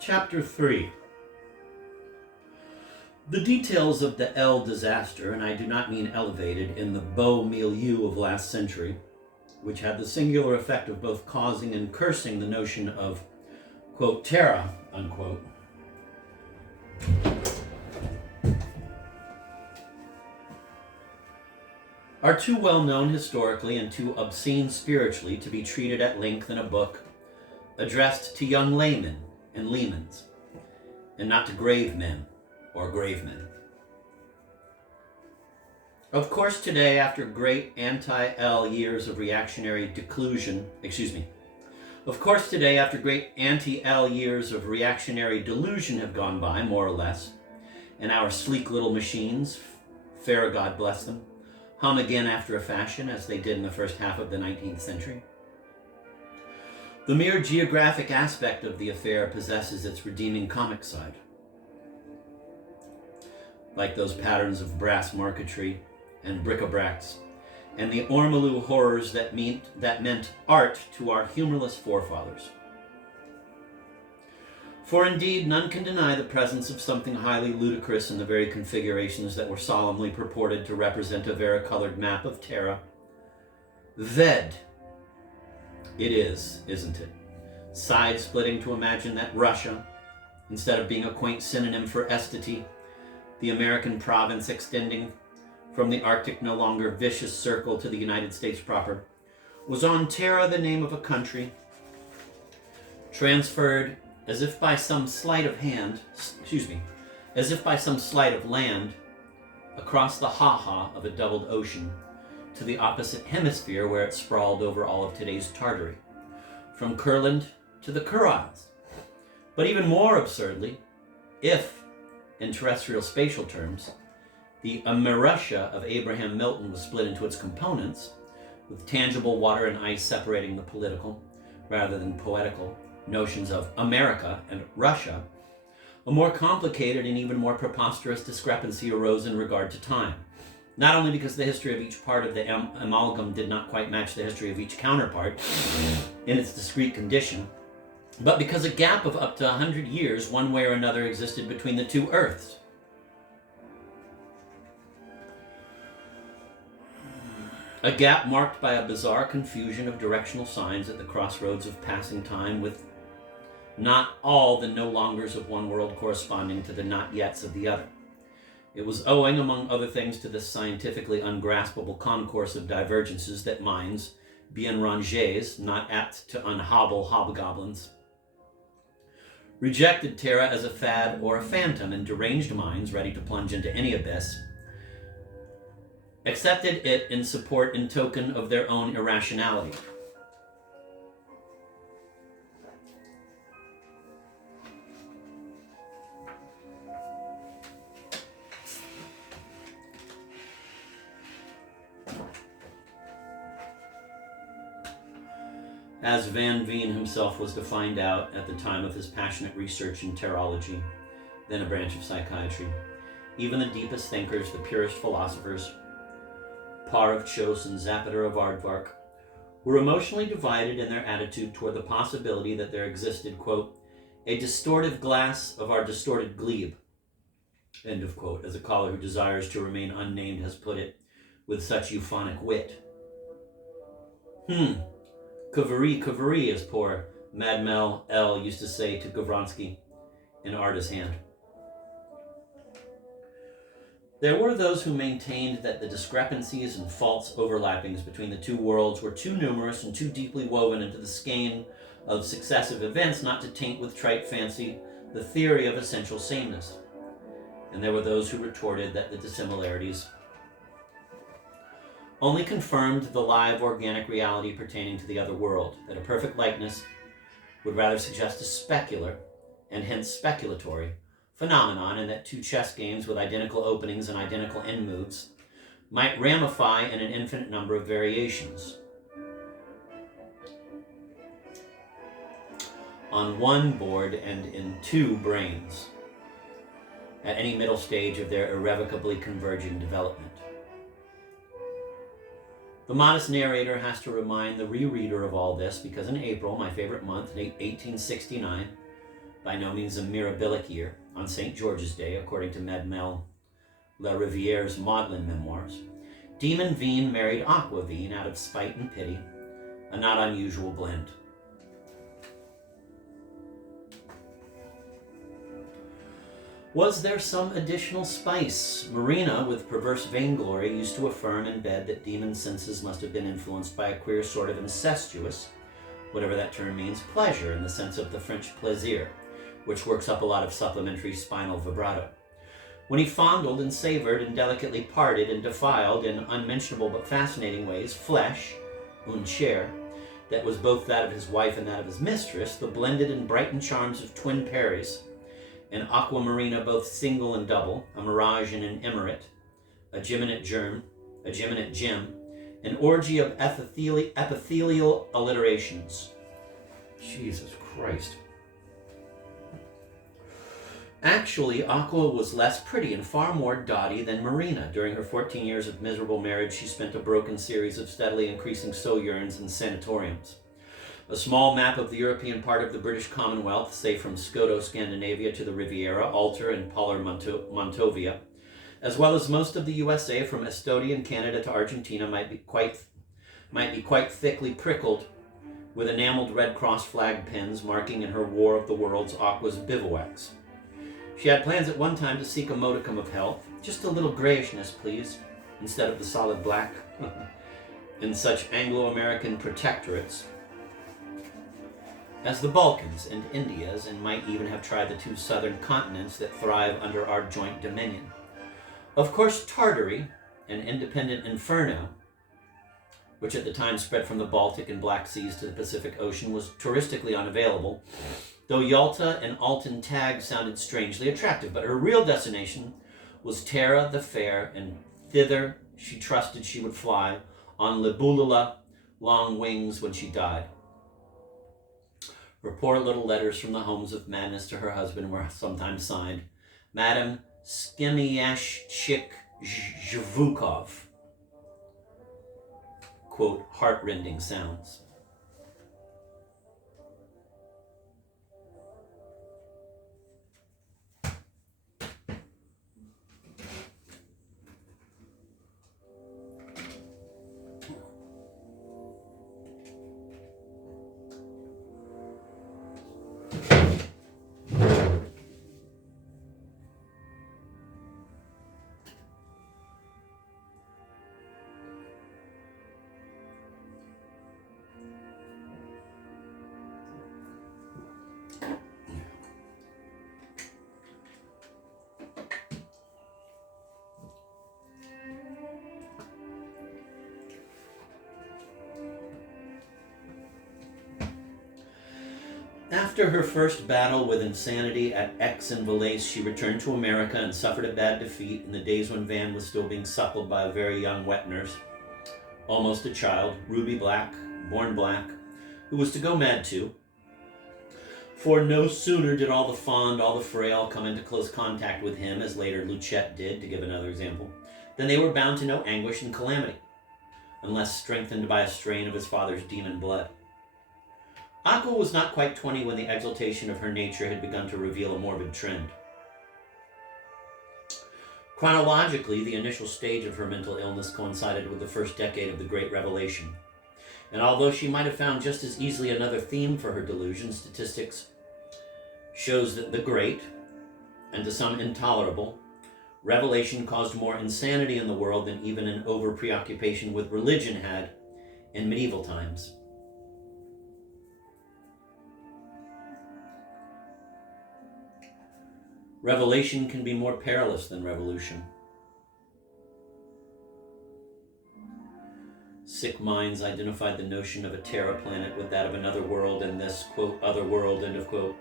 Chapter 3. The details of the L disaster, and I do not mean elevated, in the beau milieu of last century, which had the singular effect of both causing and cursing the notion of, quote, terra, unquote, are too well known historically and too obscene spiritually to be treated at length in a book addressed to young laymen and lemans, and not to grave men or grave men. Of course, today, after great anti-L years of reactionary delusion, have gone by, more or less, and our sleek little machines, fair God bless them, hum again after a fashion, as they did in the first half of the 19th century. The mere geographic aspect of the affair possesses its redeeming comic side. Like those patterns of brass marquetry and bric-a-bracs, and the ormolu horrors that meant art to our humorless forefathers. For indeed, none can deny the presence of something highly ludicrous in the very configurations that were solemnly purported to represent a varicolored map of Terra. Ved. It is, isn't it? Side-splitting to imagine that Russia, instead of being a quaint synonym for estity, the American province extending from the Arctic no longer vicious circle to the United States proper, was on Terra the name of a country, transferred as if by some sleight of land, across the ha-ha of a doubled ocean, to the opposite hemisphere where it sprawled over all of today's Tartary, from Kurland to the Kuriles. But even more absurdly, if, in terrestrial spatial terms, the Amerisha of Abraham Milton was split into its components, with tangible water and ice separating the political, rather than poetical, notions of America and Russia, a more complicated and even more preposterous discrepancy arose in regard to time. Not only because the history of each part of the amalgam did not quite match the history of each counterpart in its discrete condition, but because a gap of up to 100 years, one way or another, existed between the two Earths. A gap marked by a bizarre confusion of directional signs at the crossroads of passing time, with not all the no longers of one world corresponding to the not yets of the other. It was owing, among other things, to this scientifically ungraspable concourse of divergences that minds, bien rangés, not apt to unhobble hobgoblins, rejected Terra as a fad or a phantom, and deranged minds, ready to plunge into any abyss, accepted it in support and token of their own irrationality. As Van Veen himself was to find out at the time of his passionate research in terrology, then a branch of psychiatry, even the deepest thinkers, the purest philosophers, Parr of Chos and Zapater of Aardvark, were emotionally divided in their attitude toward the possibility that there existed, quote, a distortive glass of our distorted glebe, end of quote, as a caller who desires to remain unnamed has put it with such euphonic wit. Kaveri, as poor Madmel L. used to say to Gavronsky in Arda's hand. There were those who maintained that the discrepancies and false overlappings between the two worlds were too numerous and too deeply woven into the skein of successive events not to taint with trite fancy the theory of essential sameness. And there were those who retorted that the dissimilarities only confirmed the live organic reality pertaining to the other world, that a perfect likeness would rather suggest a specular, and hence speculatory, phenomenon, and that two chess games with identical openings and identical end moves might ramify in an infinite number of variations. On one board and in two brains, at any middle stage of their irrevocably converging development. The modest narrator has to remind the rereader of all this because in April, my favorite month, in 1869, by no means a mirabilic year, on St. George's Day, according to Mademoiselle La Riviere's maudlin memoirs, Demon Veen married Aqua Veen out of spite and pity, a not unusual blend. Was there some additional spice? Marina, with perverse vainglory, used to affirm in bed that Demon's senses must have been influenced by a queer sort of incestuous, whatever that term means, pleasure in the sense of the French plaisir, which works up a lot of supplementary spinal vibrato. When he fondled and savored and delicately parted and defiled in unmentionable but fascinating ways flesh, une chair, that was both that of his wife and that of his mistress, the blended and brightened charms of twin Peris, an aquamarina both single and double, a mirage and an emirate, a geminate germ, a geminate gem, an orgy of epithelial alliterations. Jesus Christ. Actually, Aqua was less pretty and far more dotty than Marina. During her 14 years of miserable marriage, she spent a broken series of steadily increasing sojourns in sanatoriums. A small map of the European part of the British Commonwealth, say from Scoto-Scandinavia to the Riviera, Alter, and Polar Montovia, as well as most of the USA from Estonia and Canada to Argentina, might be quite thickly prickled with enameled Red Cross flag pins marking in her War of the Worlds Aqua's bivouacs. She had plans at one time to seek a modicum of health, just a little grayishness, please, instead of the solid black, in such Anglo-American protectorates as the Balkans and Indias, and might even have tried the two southern continents that thrive under our joint dominion. Of course, Tartary, an independent inferno, which at the time spread from the Baltic and Black Seas to the Pacific Ocean, was touristically unavailable, though Yalta and Altan Tag sounded strangely attractive. But her real destination was Terra the Fair, and thither she trusted she would fly on Libulula long wings when she died. Her poor little letters from the homes of madness to her husband were sometimes signed Madame Skimiashchik Zhvukov. Quote, heart-rending sounds. After her first battle with insanity at Aix and Valais, she returned to America and suffered a bad defeat in the days when Van was still being suckled by a very young wet nurse, almost a child, Ruby Black, born black, who was to go mad too. For no sooner did all the fond, all the frail come into close contact with him, as later Luchette did, to give another example, than they were bound to know anguish and calamity, unless strengthened by a strain of his father's demon blood. Aqua was not quite 20 when the exaltation of her nature had begun to reveal a morbid trend. Chronologically, the initial stage of her mental illness coincided with the first decade of the Great Revelation. And although she might have found just as easily another theme for her delusion, statistics shows that the great, and to some intolerable, revelation caused more insanity in the world than even an over-preoccupation with religion had in medieval times. Revelation can be more perilous than revolution. Sick minds identified the notion of a Terra planet with that of another world, and this, quote, other world, end of quote,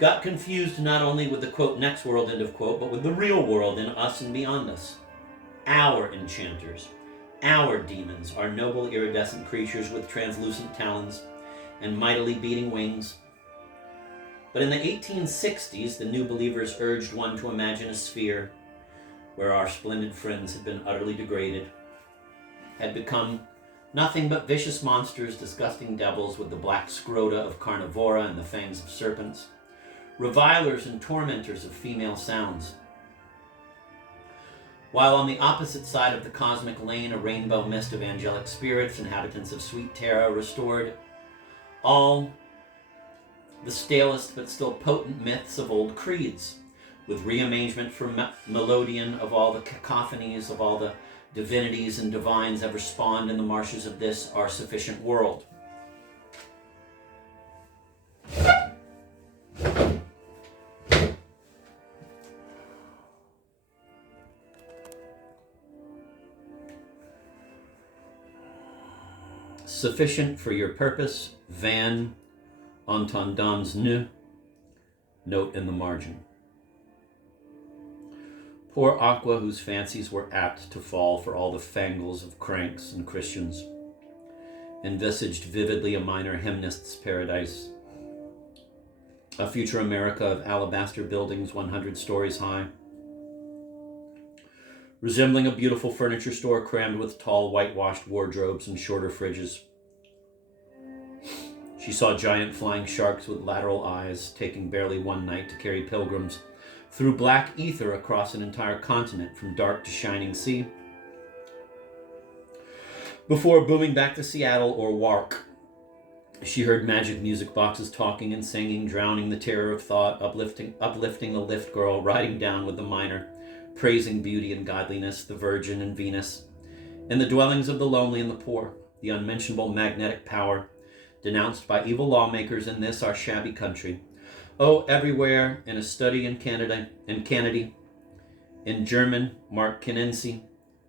got confused not only with the, quote, next world, end of quote, but with the real world in us and beyond us. Our enchanters, our demons, our noble iridescent creatures with translucent talons and mightily beating wings. But in the 1860s, the New Believers urged one to imagine a sphere where our splendid friends had been utterly degraded, had become Nothing but vicious monsters, disgusting devils with the black scrota of carnivora and the fangs of serpents, revilers and tormentors of female sounds. While on the opposite side of the cosmic lane, a rainbow mist of angelic spirits, inhabitants of sweet Terra, restored all the stalest but still potent myths of old creeds, with rearrangement for melodeon of all the cacophonies of all the divinities and divines ever spawned in the marshes of this our sufficient world. Sufficient for your purpose, Van entendons ne, note in the margin. Poor Aqua, whose fancies were apt to fall for all the fangles of cranks and Christians, envisaged vividly a minor hymnist's paradise, a future America of alabaster buildings 100 stories high, resembling a beautiful furniture store crammed with tall whitewashed wardrobes and shorter fridges. She saw giant flying sharks with lateral eyes taking barely one night to carry pilgrims through black ether across an entire continent from dark to shining sea, before booming back to Seattle or Wark. She heard magic music boxes talking and singing, drowning the terror of thought, uplifting the lift girl, riding down with the miner, praising beauty and godliness, the Virgin and Venus, in the dwellings of the lonely and the poor, the unmentionable magnetic power denounced by evil lawmakers in this our shabby country. Oh, everywhere, in a study in Kennedy, in German, Mark Kinensi,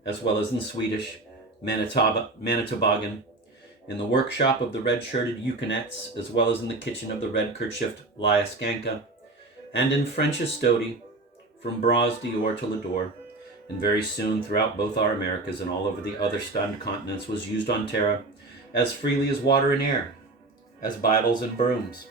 as well as in Swedish, Manitobagan, in the workshop of the red-shirted Yukonettes, as well as in the kitchen of the red-kerchiefed Lyaskanka, and in French Estodi, from Bras d'Or to Lador, and very soon throughout both our Americas and all over the other stunned continents was used on Terra as freely as water and air, as Bibles and brooms.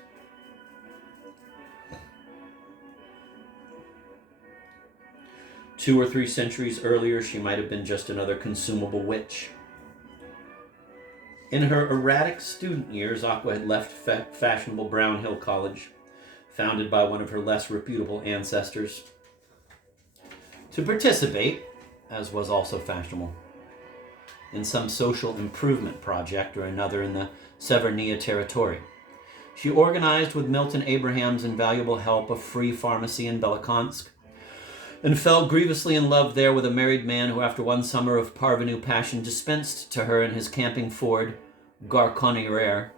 Two or three centuries earlier, she might have been just another consumable witch. In her erratic student years, Aqua had left fashionable Brown Hill College, founded by one of her less reputable ancestors, to participate, as was also fashionable, in some social improvement project or another in the Severnia territory. She organized with Milton Abraham's invaluable help a free pharmacy in Belakonsk, and fell grievously in love there with a married man who, after one summer of parvenu passion, dispensed to her in his camping Ford Garçonniere,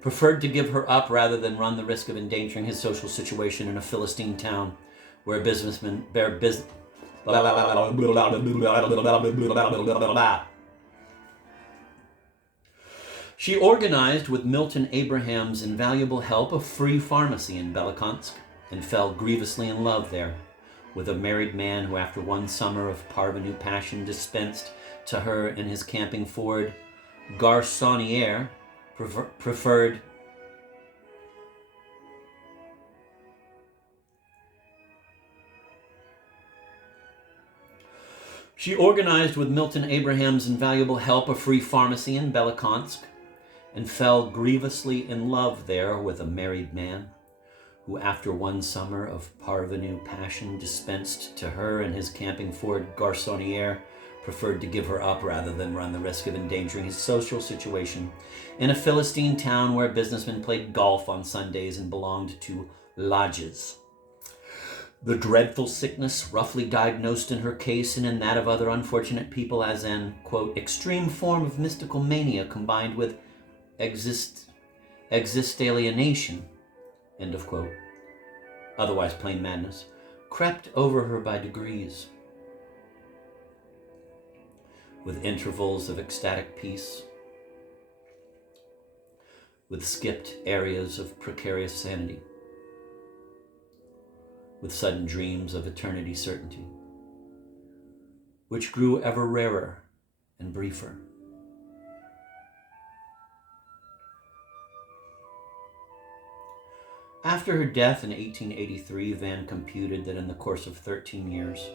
preferred to give her up rather than run the risk of endangering his social situation in a Philistine town where businessmen bear business. She organized with Milton Abraham's invaluable help a free pharmacy in Belakonsk and fell grievously in love there with a married man who, after one summer of parvenu passion, dispensed to her in his camping Ford Garçonniere, preferred She organized with Milton Abraham's invaluable help a free pharmacy in Belakonsk and fell grievously in love there with a married man who, after one summer of parvenu passion, dispensed to her in his camping Ford Garçonniere, preferred to give her up rather than run the risk of endangering his social situation in a Philistine town where businessmen played golf on Sundays and belonged to lodges. The dreadful sickness, roughly diagnosed in her case and in that of other unfortunate people as an, quote, extreme form of mystical mania combined with existalienation, end of quote, otherwise plain madness, crept over her by degrees, with intervals of ecstatic peace, with skipped areas of precarious sanity, with sudden dreams of eternity certainty, which grew ever rarer and briefer. After her death in 1883, Van computed that in the course of 13 years,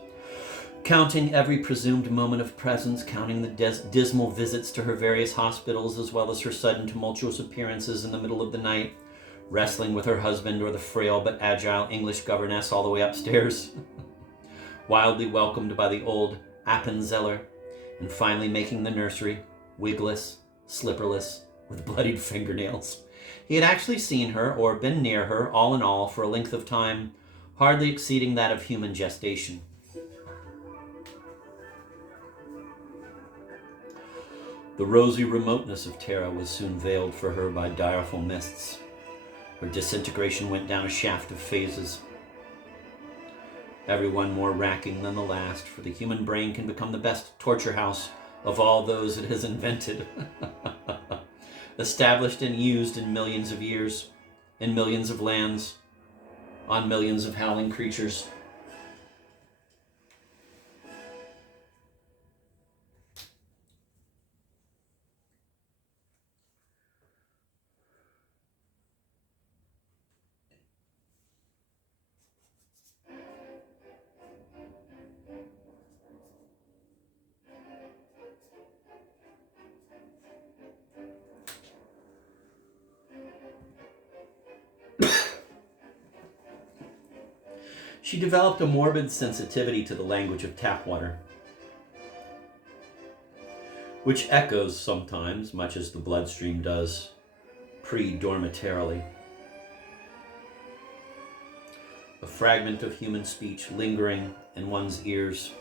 Counting every presumed moment of presence, counting the dismal visits to her various hospitals, as well as her sudden tumultuous appearances in the middle of the night, wrestling with her husband or the frail but agile English governess all the way upstairs, wildly welcomed by the old Appenzeller, and finally making the nursery, wigless, slipperless, with bloodied fingernails. He had actually seen her, or been near her, all in all, for a length of time hardly exceeding that of human gestation. The rosy remoteness of Terra was soon veiled for her by direful mists. Her disintegration went down a shaft of phases, every one more racking than the last, for the human brain can become the best torture house of all those it has invented. Established and used in millions of years, in millions of lands, on millions of howling creatures. She developed a morbid sensitivity to the language of tap water, which echoes sometimes, much as the bloodstream does, pre-dormitarily. A fragment of human speech lingering in one's ears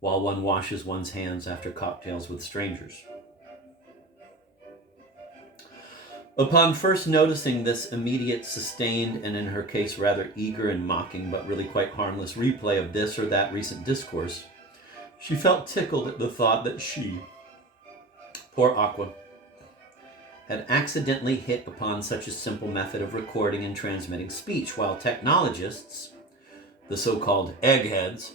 while one washes one's hands after cocktails with strangers. Upon first noticing this immediate, sustained, and in her case rather eager and mocking, but really quite harmless replay of this or that recent discourse, she felt tickled at the thought that she, poor Aqua, had accidentally hit upon such a simple method of recording and transmitting speech, while technologists, the so-called eggheads,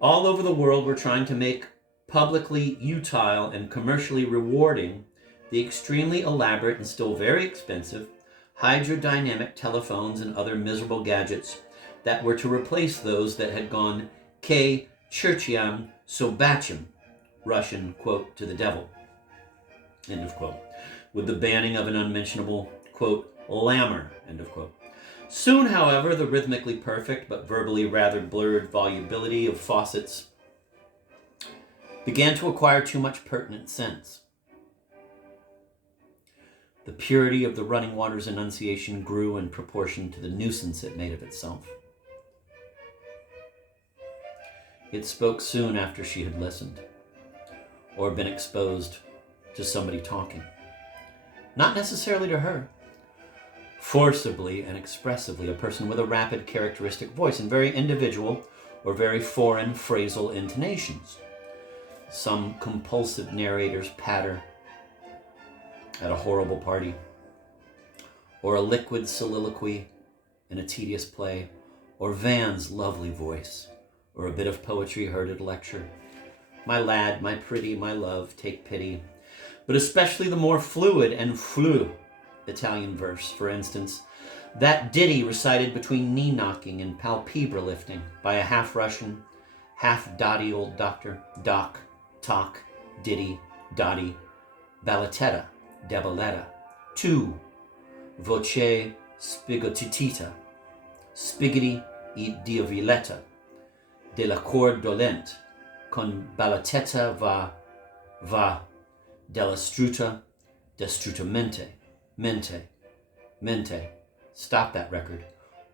all over the world were trying to make publicly utile and commercially rewarding the extremely elaborate and still very expensive hydrodynamic telephones and other miserable gadgets that were to replace those that had gone K. Churchiam Sobachim, Russian, quote, to the devil, end of quote, with the banning of an unmentionable, quote, lammer, end of quote. Soon, however, the rhythmically perfect but verbally rather blurred volubility of faucets began to acquire too much pertinent sense. The purity of the running water's enunciation grew in proportion to the nuisance it made of itself. It spoke soon after she had listened, or been exposed to somebody talking. Not necessarily to her. Forcibly and expressively, a person with a rapid characteristic voice and very individual or very foreign phrasal intonations. Some compulsive narrator's patter at a horrible party, or a liquid soliloquy in a tedious play, or Van's lovely voice, or a bit of poetry heard at a lecture. My lad, my pretty, my love, take pity. But especially the more fluid and fleu Italian verse, for instance, that ditty recited between knee-knocking and palpebra lifting by a half-Russian, half-dotty old doctor, doc, talk, ditty, dotty, ballettetta, deboletta, tu, voce spigotitita, spigiti e diaviletta, della cor dolent, con ballettetta va, della struta, destrutamente, mente. Stop that record,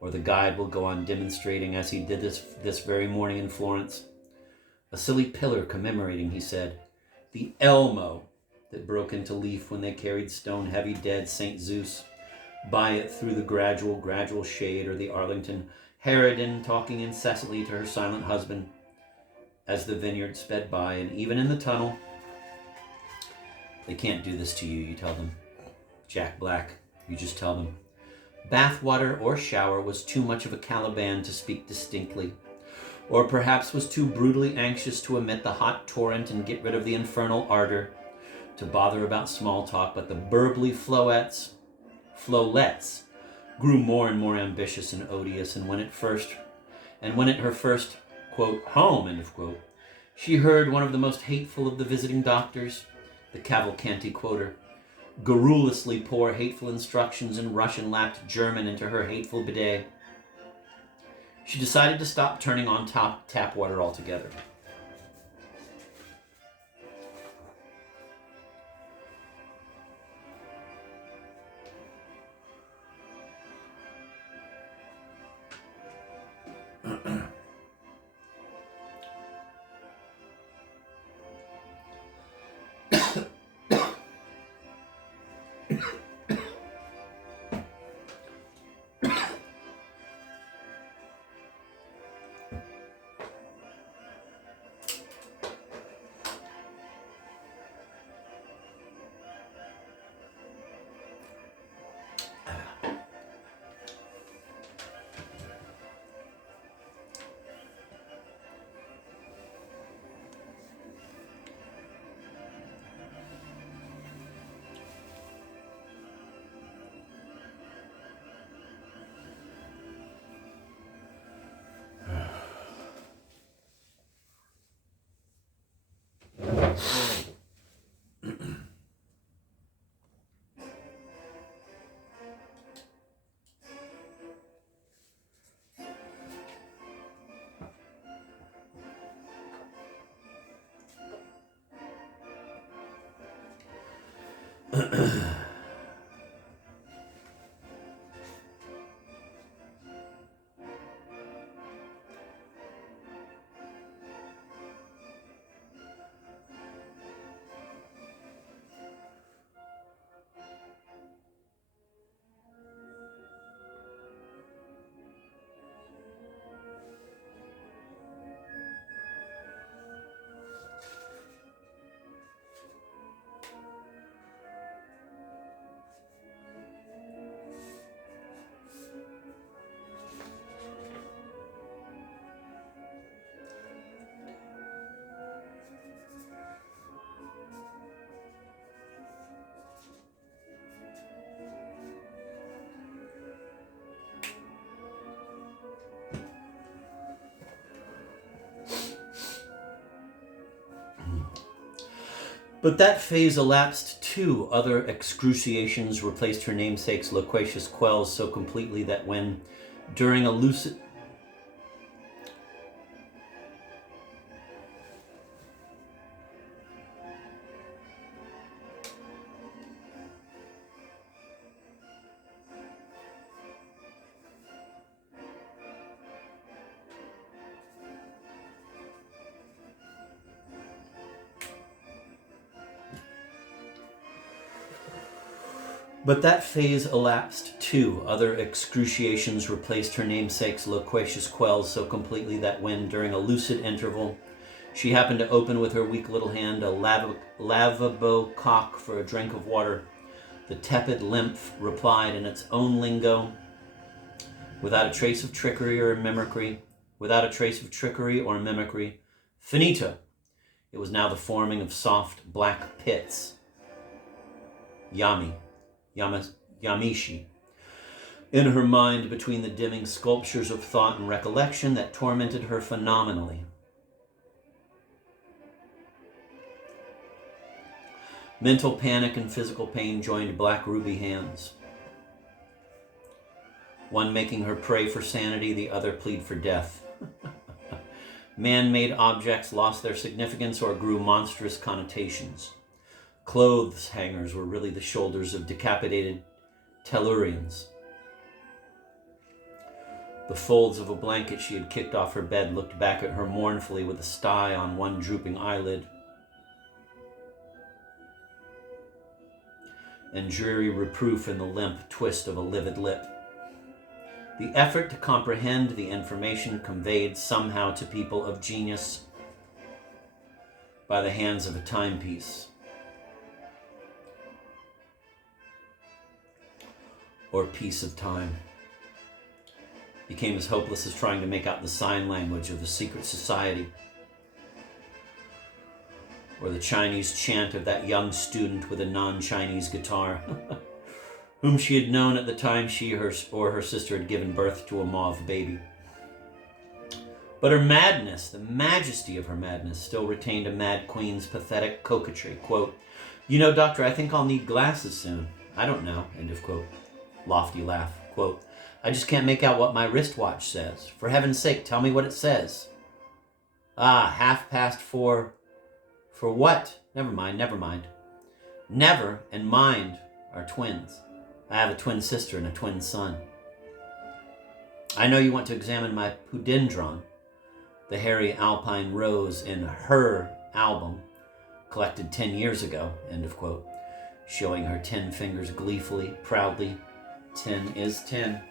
or the guide will go on demonstrating as he did this very morning in Florence. A silly pillar commemorating, he said, the Elmo that broke into leaf when they carried stone-heavy dead St. Zeus by it through the gradual shade, or the Arlington harridan talking incessantly to her silent husband as the vineyard sped by, and even in the tunnel. They can't do this to you, you tell them. Jack Black, you just tell them. Bathwater or shower was too much of a Caliban to speak distinctly, or perhaps was too brutally anxious to emit the hot torrent and get rid of the infernal ardor to bother about small talk, but the burbly flowlets grew more and more ambitious and odious, and when at her first, quote, home, end of quote, she heard one of the most hateful of the visiting doctors, the Cavalcanti quoter, garrulously pour hateful instructions in Russian-lapped German into her hateful bidet, she decided to stop turning on tap water altogether. But that phase elapsed too. Other excruciations replaced her namesake's loquacious quells so completely that when, during a lucid... But that phase elapsed too. Other excruciations replaced her namesake's loquacious quells so completely that when, during a lucid interval, she happened to open with her weak little hand a lavabo cock for a drink of water, the tepid lymph replied in its own lingo, without a trace of trickery or mimicry, finito. It was now the forming of soft black pits. Yamishi, in her mind between the dimming sculptures of thought and recollection that tormented her phenomenally. Mental panic and physical pain joined black ruby hands, one making her pray for sanity, the other plead for death. Man-made objects lost their significance or grew monstrous connotations. Clothes hangers were really the shoulders of decapitated Tellurians. The folds of a blanket she had kicked off her bed looked back at her mournfully with a sty on one drooping eyelid, and dreary reproof in the limp twist of a livid lip. The effort to comprehend the information conveyed somehow to people of genius by the hands of a timepiece, or piece of time, became as hopeless as trying to make out the sign language of the secret society, or the Chinese chant of that young student with a non-Chinese guitar. whom she had known at the time she or her sister had given birth to a mauve baby. But her madness, the majesty of her madness, still retained a mad queen's pathetic coquetry. Quote, "You know, doctor, I think I'll need glasses soon." "I don't know," end of quote. Lofty laugh. Quote, "I just can't make out what my wristwatch says. For heaven's sake, tell me what it says." "Ah, 4:30. For what? Never mind. Never and mind are twins. I have a twin sister and a twin son. I know you want to examine my pudendron, the hairy alpine rose in her album, collected 10 years ago," end of quote, showing her 10 fingers gleefully, proudly. 10 is 10.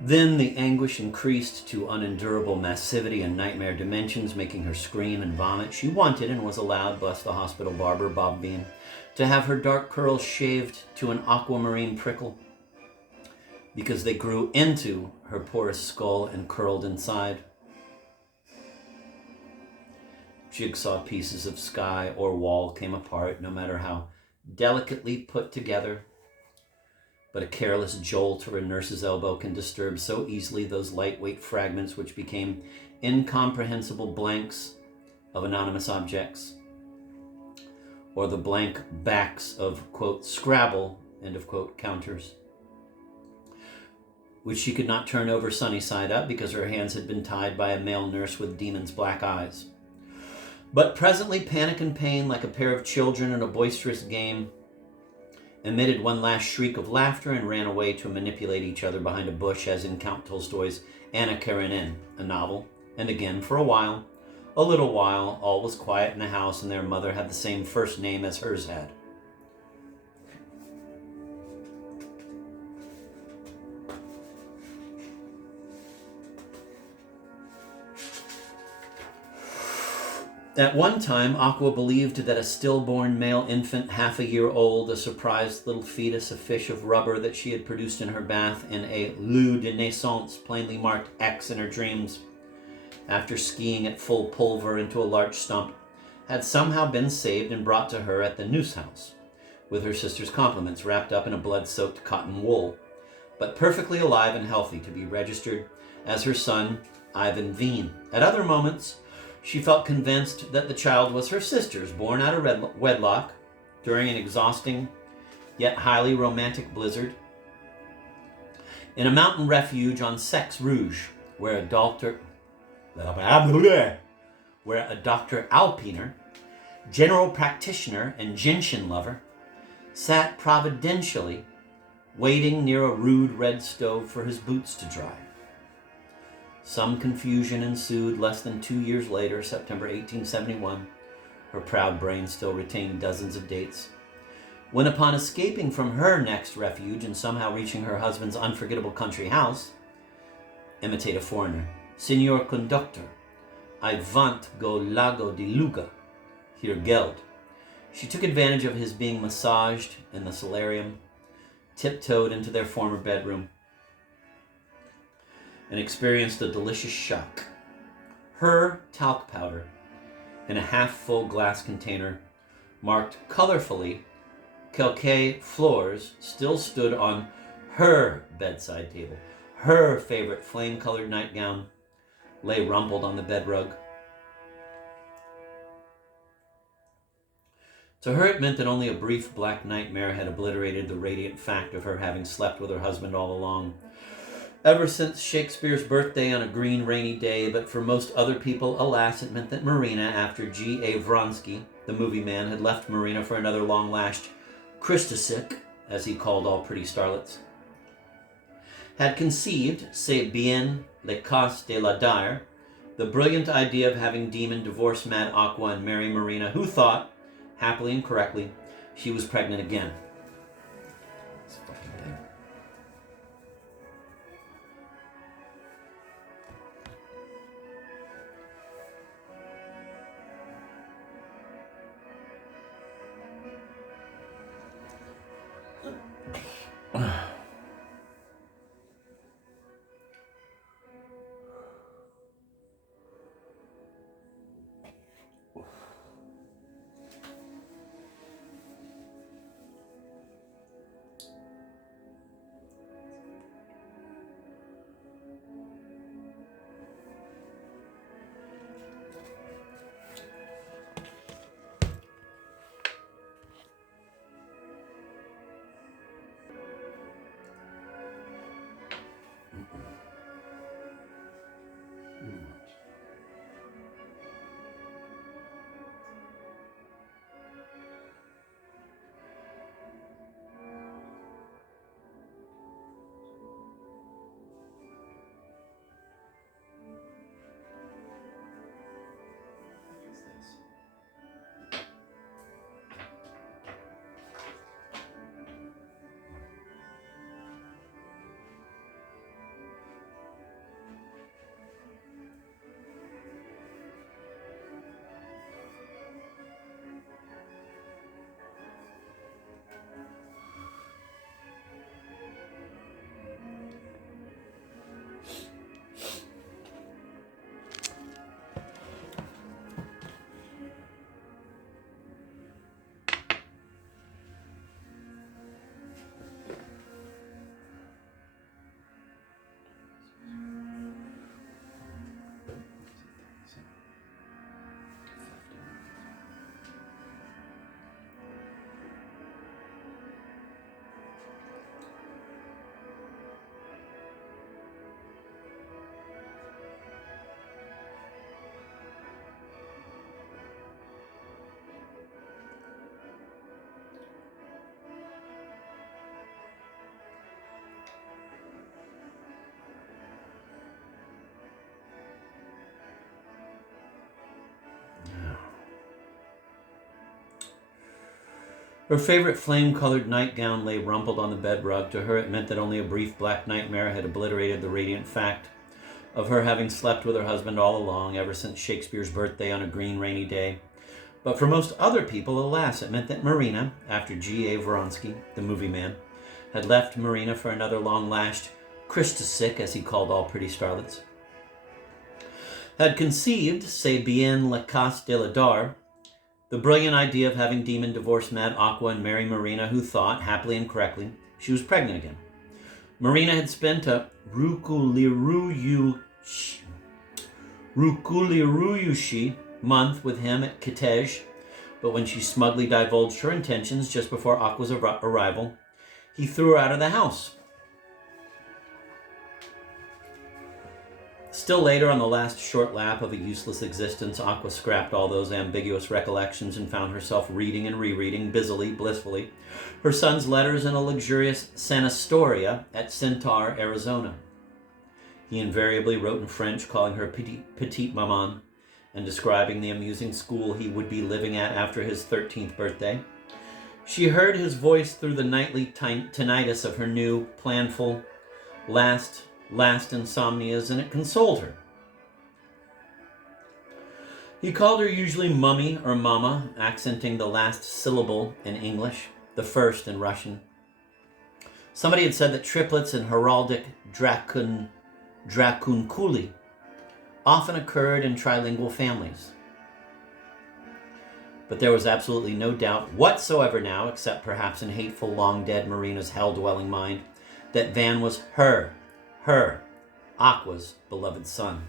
Then the anguish increased to unendurable massivity and nightmare dimensions, making her scream and vomit. She wanted and was allowed, bless the hospital barber, Bob Bean, to have her dark curls shaved to an aquamarine prickle because they grew into her porous skull and curled inside. Jigsaw pieces of sky or wall came apart, no matter how delicately put together. But a careless jolt or a nurse's elbow can disturb so easily those lightweight fragments which became incomprehensible blanks of anonymous objects, or the blank backs of, quote, Scrabble, end of quote, counters, which she could not turn over sunny side up because her hands had been tied by a male nurse with demon's black eyes. But presently panic and pain, like a pair of children in a boisterous game, emitted one last shriek of laughter and ran away to manipulate each other behind a bush, as in Count Tolstoy's Anna Karenina, a novel. And again, for a little while, all was quiet in the house, and their mother had the same first name as hers had. At one time, Aqua believed that a stillborn male infant, half a year old, a surprised little fetus, a fish of rubber that she had produced in her bath in a lieu de naissance, plainly marked X in her dreams, after skiing at full pulver into a larch stump, had somehow been saved and brought to her at the Noose House, with her sister's compliments wrapped up in a blood-soaked cotton wool, but perfectly alive and healthy, to be registered as her son, Ivan Veen. At other moments, she felt convinced that the child was her sister's, born out of wedlock during an exhausting yet highly romantic blizzard in a mountain refuge on Sex Rouge, where a Dr. Alpiner, general practitioner and gentian lover, sat providentially waiting near a rude red stove for his boots to dry. Some confusion ensued less than 2 years later, September 1871. Her proud brain still retained dozens of dates, when upon escaping from her next refuge and somehow reaching her husband's unforgettable country house, imitate a foreigner, Signor Conductor, I want go Lago di Luga, hier Geld. She took advantage of his being massaged in the solarium, tiptoed into their former bedroom, and experienced a delicious shock. her talc powder in a half-full glass container marked colorfully Quelques Fleurs still stood on her bedside table. Her favorite flame-colored nightgown lay rumpled on the bed rug. To her, it meant that only a brief black nightmare had obliterated the radiant fact of her having slept with her husband all along, ever since Shakespeare's birthday on a green, rainy day. But for most other people, alas, it meant that Marina, after G.A. Vronsky, the movie man, had left Marina for another long-lashed Christosic, as he called all pretty starlets, had conceived, c'est bien le cas de la dire, the brilliant idea of having Demon divorce Mad Aqua and marry Marina, who thought, happily and correctly, she was pregnant again. This fucking thing. Her favorite flame-colored nightgown lay rumpled on the bed rug. To her, it meant that only a brief black nightmare had obliterated the radiant fact of her having slept with her husband all along, ever since Shakespeare's birthday on a green, rainy day. But for most other people, alas, it meant that Marina, after G.A. Vronsky, the movie man, had left Marina for another long-lashed Christosic, as he called all pretty starlets, had conceived, c'est bien le cas de la dare, the brilliant idea of having Demon divorce Mad Aqua and marry Marina, who thought, happily and correctly, she was pregnant again. Marina had spent a Rukuliruyushi month with him at Kitej, but when she smugly divulged her intentions just before Aqua's arrival, he threw her out of the house. Still later, on the last short lap of a useless existence, Aqua scrapped all those ambiguous recollections and found herself reading and rereading, busily, blissfully, her son's letters in a luxurious Sanastoria at Centaur, Arizona. He invariably wrote in French, calling her petite maman, and describing the amusing school he would be living at after his 13th birthday. She heard his voice through the nightly tinnitus of her new, planful, last insomnias, and it consoled her. He called her usually mummy or mama, accenting the last syllable in English, the first in Russian. Somebody had said that triplets in heraldic dracunkuli often occurred in trilingual families. But there was absolutely no doubt whatsoever now, except perhaps in hateful, long-dead Marina's hell-dwelling mind, that Van was her, Aqua's beloved son.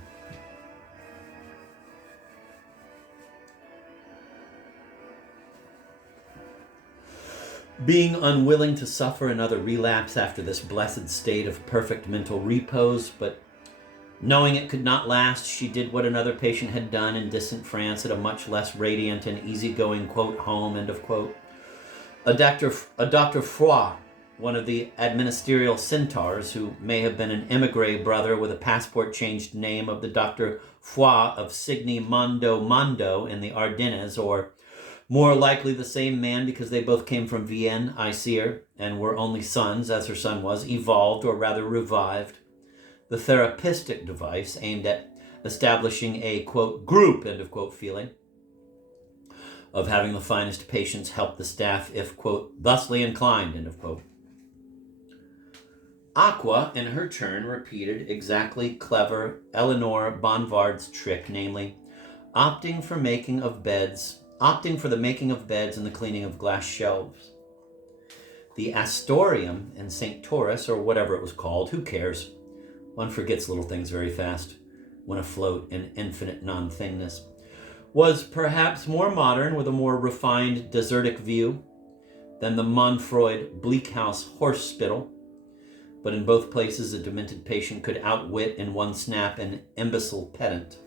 Being unwilling to suffer another relapse after this blessed state of perfect mental repose, but knowing it could not last, she did what another patient had done in distant France at a much less radiant and easygoing, quote, home, end of quote. A Dr. Froid, one of the administerial centaurs, who may have been an emigre brother with a passport-changed name of the Dr. Foix of Signy Mondo in the Ardennes, or more likely the same man because they both came from Vienne, Isère, and were only sons, as her son was, evolved, or rather revived, the therapistic device aimed at establishing a, quote, group, end of quote, feeling of having the finest patients help the staff if, quote, thusly inclined, end of quote. Aqua, in her turn, repeated exactly clever Eleanor Bonvard's trick, namely, opting for the making of beds and the cleaning of glass shelves. The Astorium in St. Taurus, or whatever it was called, who cares? One forgets little things very fast when afloat in infinite non-thingness, was perhaps more modern with a more refined desertic view than the Monfreud Bleak House horse spittle, but in both places a demented patient could outwit in one snap an imbecile pedant.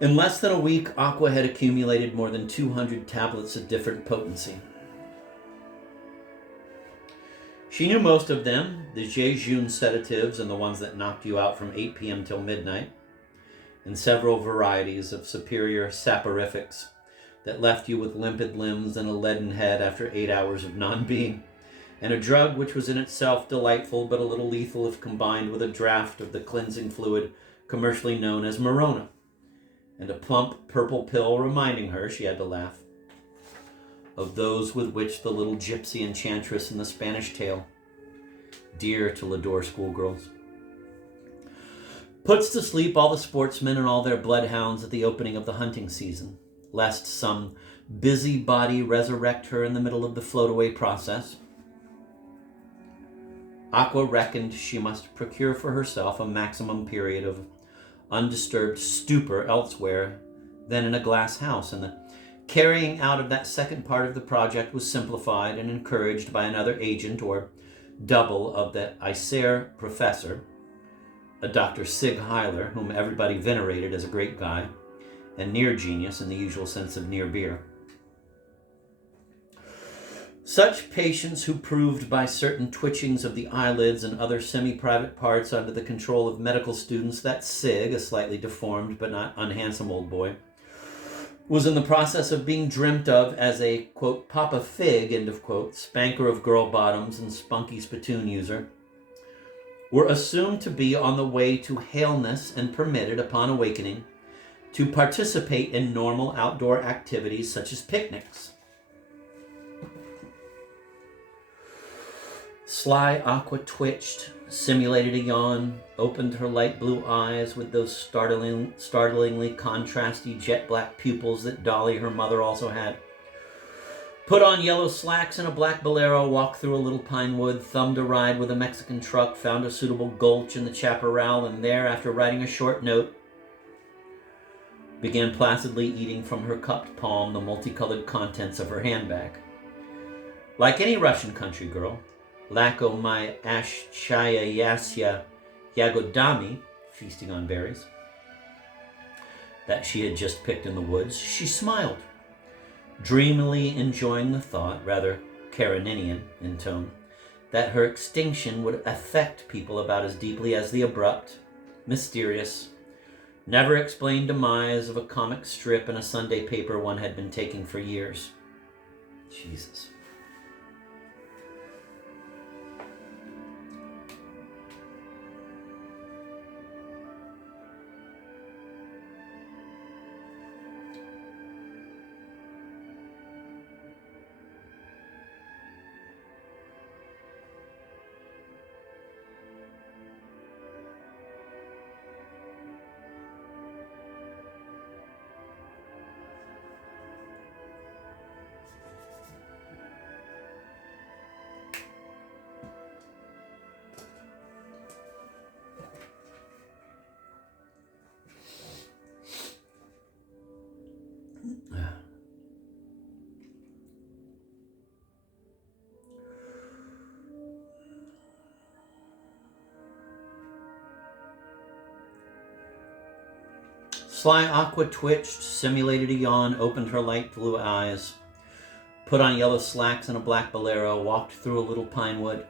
In less than a week, Aqua had accumulated more than 200 tablets of different potency. She knew most of them, the Jejune sedatives and the ones that knocked you out from 8 p.m. till midnight, and several varieties of superior saporifics that left you with limpid limbs and a leaden head after 8 hours of non-being, and a drug which was in itself delightful but a little lethal if combined with a draught of the cleansing fluid commercially known as Morona, and a plump purple pill reminding her, she had to laugh, of those with which the little gypsy enchantress in the Spanish tale, dear to Ladore schoolgirls, puts to sleep all the sportsmen and all their bloodhounds at the opening of the hunting season, lest some busybody resurrect her in the middle of the float-away process. Aqua reckoned she must procure for herself a maximum period of undisturbed stupor elsewhere than in a glass house, and the carrying out of that second part of the project was simplified and encouraged by another agent or double of the Isère professor, a Dr. Sig Heiler, whom everybody venerated as a great guy and near genius in the usual sense of near beer. Such patients who proved by certain twitchings of the eyelids and other semi-private parts under the control of medical students that Sig, a slightly deformed but not unhandsome old boy, was in the process of being dreamt of as a, quote, Papa Fig, end of quote, spanker of girl bottoms and spunky spittoon user, were assumed to be on the way to haleness and permitted, upon awakening, to participate in normal outdoor activities such as picnics. Sly Aqua twitched, simulated a yawn, opened her light blue eyes with those startlingly contrasty jet black pupils that Dolly, her mother, also had, put on yellow slacks and a black bolero, walked through a little pine wood, thumbed a ride with a Mexican truck, found a suitable gulch in the chaparral, and there, after writing a short note, began placidly eating from her cupped palm the multicolored contents of her handbag. Like any Russian country girl, Lako my ashchaya yasya yagodami, feasting on berries, that she had just picked in the woods, she smiled, dreamily enjoying the thought, rather Kareninian in tone, that her extinction would affect people about as deeply as the abrupt, mysterious, never explained demise of a comic strip in a Sunday paper one had been taking for years. Jesus. Sly Aqua twitched, simulated a yawn, opened her light blue eyes, put on yellow slacks and a black bolero, walked through a little pine wood,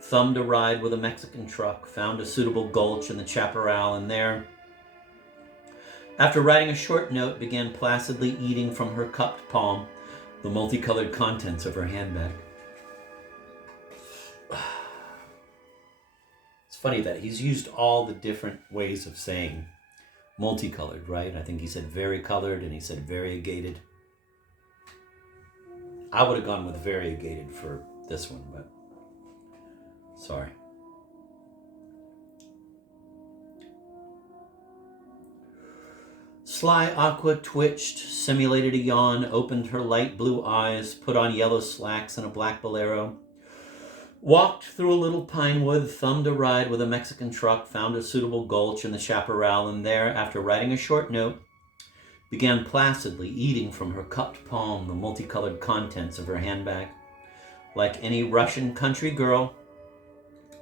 thumbed a ride with a Mexican truck, found a suitable gulch in the chaparral, and there, after writing a short note, began placidly eating from her cupped palm the multicolored contents of her handbag. It's funny that he's used all the different ways of saying multicolored, right? I think he said varicolored and he said variegated. I would have gone with variegated for this one, but sorry. Sly Aqua twitched, simulated a yawn, opened her light blue eyes, put on yellow slacks and a black bolero, walked through a little pine wood, thumbed a ride with a Mexican truck, found a suitable gulch in the chaparral, and there, after writing a short note, began placidly eating from her cupped palm the multicolored contents of her handbag. Like any Russian country girl,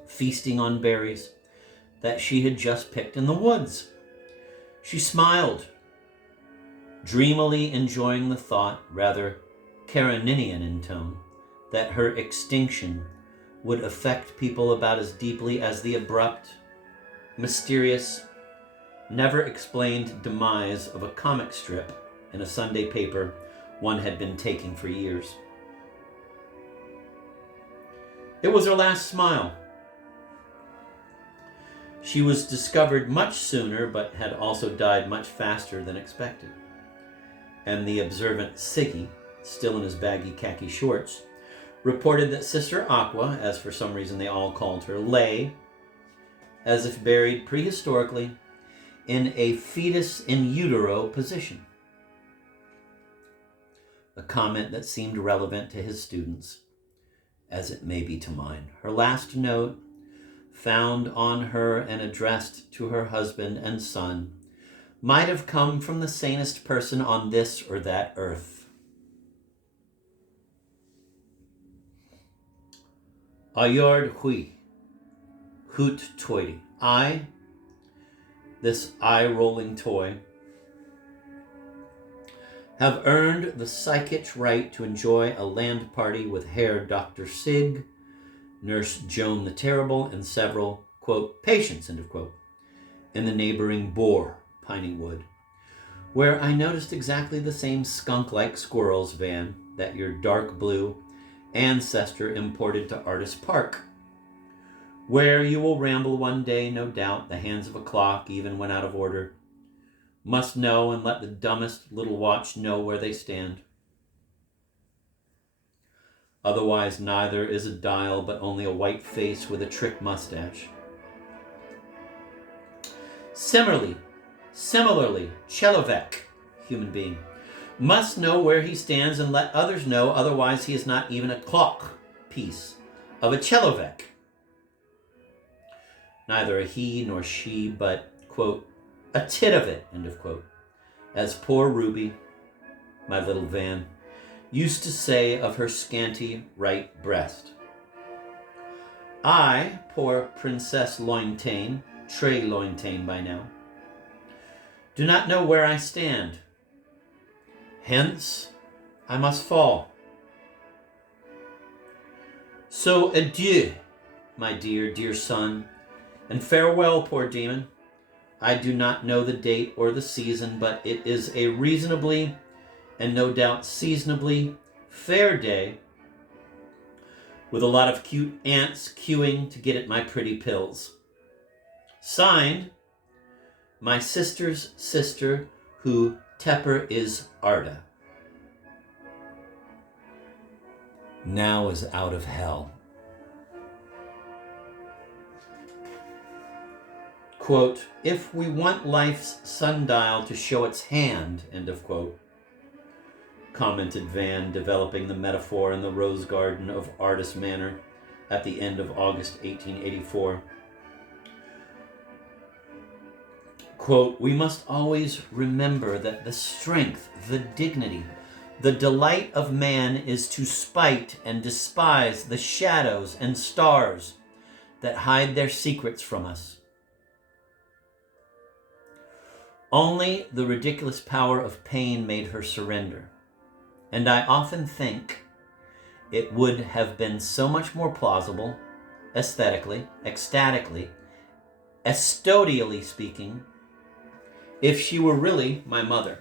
feasting on berries that she had just picked in the woods. She smiled, dreamily enjoying the thought, rather Kareninian in tone, that her extinction would affect people about as deeply as the abrupt, mysterious, never explained demise of a comic strip in a Sunday paper one had been taking for years. It was her last smile. She was discovered much sooner, but had also died much faster than expected. And the observant Siggy, still in his baggy khaki shorts, reported that Sister Aqua, as for some reason they all called her, lay, as if buried prehistorically, in a fetus in utero position. A comment that seemed relevant to his students, as it may be to mine. Her last note, found on her and addressed to her husband and son, might have come from the sanest person on this or that earth. Ayord hui, hoot toity. I, this eye-rolling toy, have earned the psychic right to enjoy a land party with Herr Dr. Sig, Nurse Joan the Terrible, and several, quote, patients, end of quote, in the neighboring Boar, Piney Wood, where I noticed exactly the same skunk-like squirrels van that your dark blue ancestor imported to Artist Park, where you will ramble one day, no doubt, the hands of a clock, even when out of order, must know and let the dumbest little watch know where they stand. Otherwise, neither is a dial, but only a white face with a trick mustache. Similarly, Chelovek, human being, must know where he stands and let others know, otherwise he is not even a clock piece of a Chelovek. Neither a he nor she, but, quote, a tit of it, end of quote, as poor Ruby, my little van, used to say of her scanty right breast. I, poor Princess Lointain, Trey Lointain by now, do not know where I stand. Hence, I must fall. So adieu, my dear, dear son, and farewell, poor demon. I do not know the date or the season, but it is a reasonably, and no doubt seasonably, fair day, with a lot of cute ants queuing to get at my pretty pills. Signed, my sister's sister, who Tepper is Arda. Now is out of hell. Quote, if we want life's sundial to show its hand, end of quote, commented Van, developing the metaphor in the Rose Garden of Artist Manor at the end of August 1884. Quote, we must always remember that the strength, the dignity, the delight of man is to spite and despise the shadows and stars that hide their secrets from us. Only the ridiculous power of pain made her surrender. And I often think it would have been so much more plausible, aesthetically, ecstatically, estodially speaking, if she were really my mother.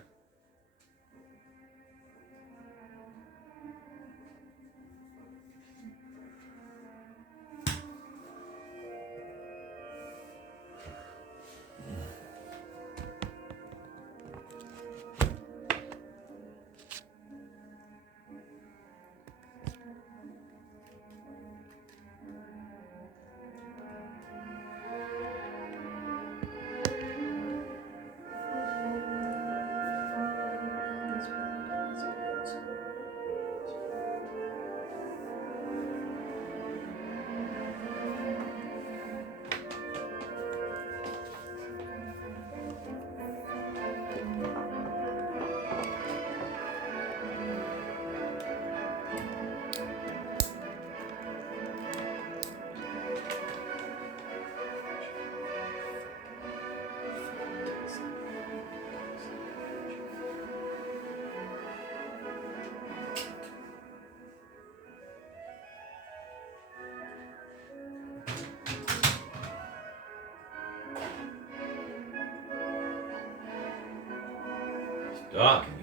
Talking.